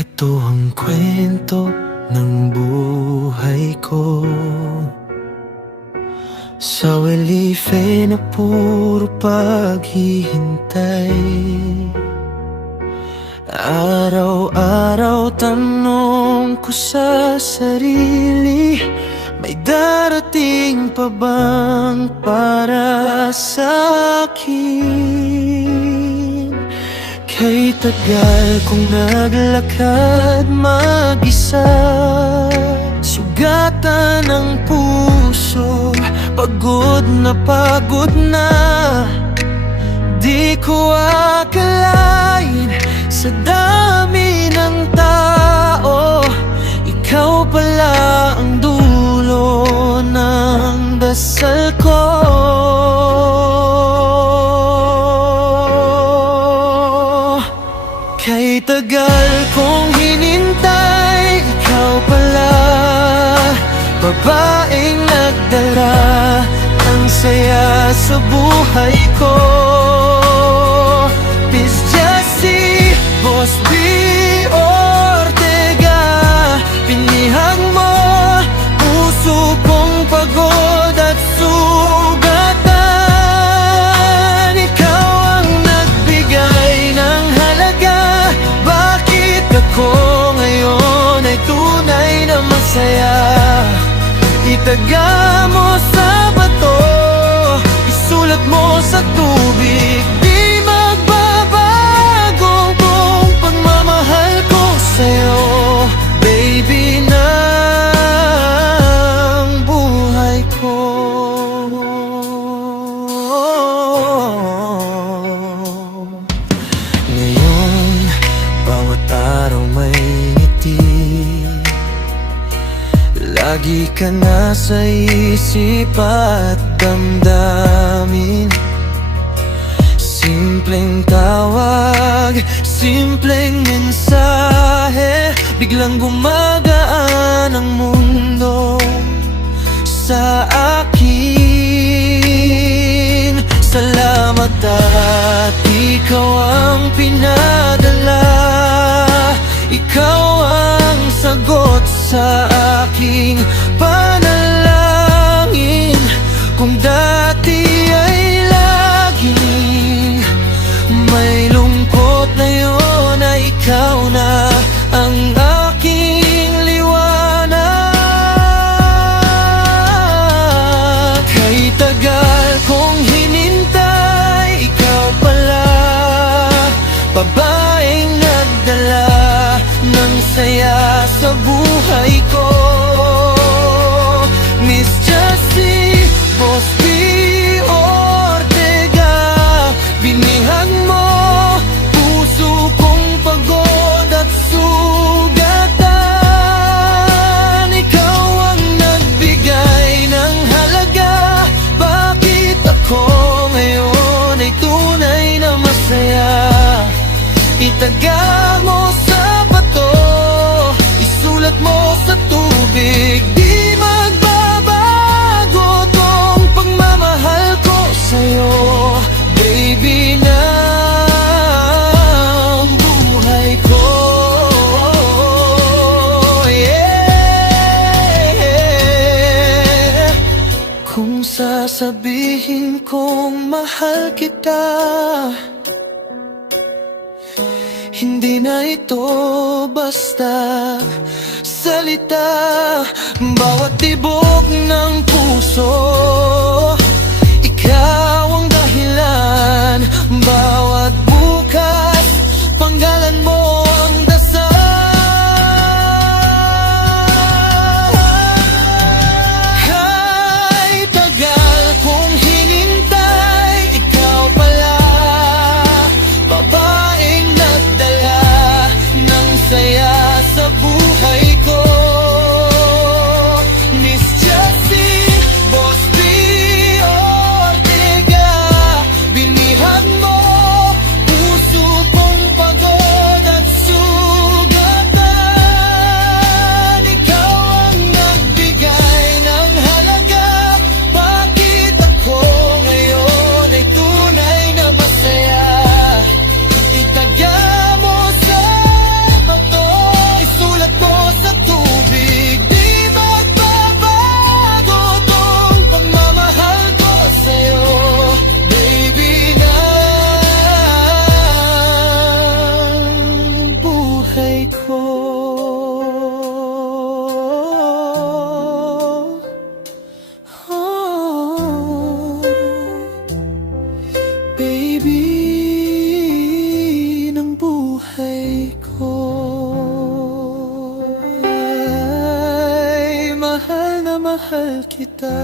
Ito ang kwento ng buhay ko, sa walife na puro paghihintay. Araw-araw tanong ko sa sarili, may darating pa bang para sa akin? Kay tagal kong naglakad mag-isa, sugatan ng puso, pagod na di ko akalain sa dami ng tao, ikaw pala ang dulo ng dasal ko. Kay tagal kong hinintay, ikaw pala, babaeng nagdala ng saya sa buhay ko. Miss Jessie Boss B. Ortega, pinihag mo puso kong pagod at sugatan. Ikaw ang nagbigay ng halaga, bakit ako ngayon ay tunay na masaya? Itaga mo sa bato, isulat mo sa tubig, di magbabago kung pagmamahal ko sa'yo, baby ng buhay ko. Ngayon, bawat araw may ngiti, lagi ka nasa isip at damdamin. Simpleng tawag, simpleng mensahe, biglang gumagaan ang mundo sa akin. Salamat at ikaw ang pinadala, ikaw ang sagot sa aking panalangin. Kung dati ay laging may lungkot, ngayon ay ikaw na ang aking liwanag. Kay tagal kong hinintay, ikaw pala, babaeng nagdala ng saya sa buhay ko. Miss Jessie Boss B. Ortega, binihag mo puso kong pagod at sugatan. Ikaw ang nagbigay ng halaga, bakit ako ngayon ay tunay na masaya? Itaga mo sa bato, isulat mo sa tubig, di magbabago tong pagmamahal ko sa'yo, baby ng buhay ko. Yeah. Kung sasabihin kong mahal kita, hindi na ito basta salita, bawat tibok ng puso, ikaw ang dahilan. Bawat bukas, panggalan mo ang dasal. Ay, tagal kong hinintay, ikaw pala, babaeng nagdala ng saya sa buhay ko. Miss Jessie Boss B. Ortega, buhay ko ay mahal na mahal kita.